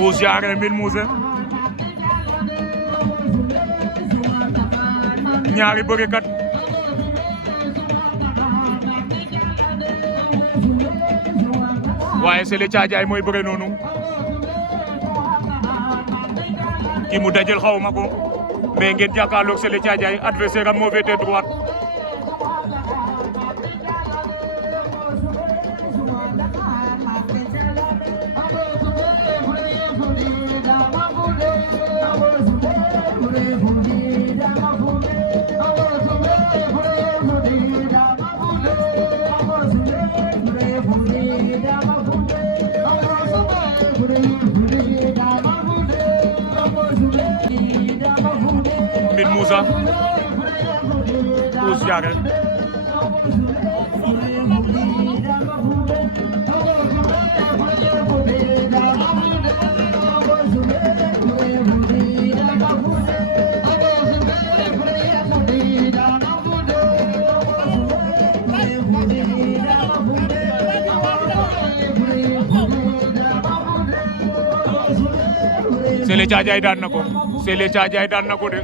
o siyaare Mbine Mousse ñaari bërekat waaye Sélé Thiadiaye mooy bëre noonu ki mu dajel xaw ma ko mais ngeen jàkkaarloog Sélé Thiadiaye adversaire am moo féete droite Mbine Mousse o siyaare Sélé Thiadiaye daan na ko Sélé Thiadiaye daan na ko de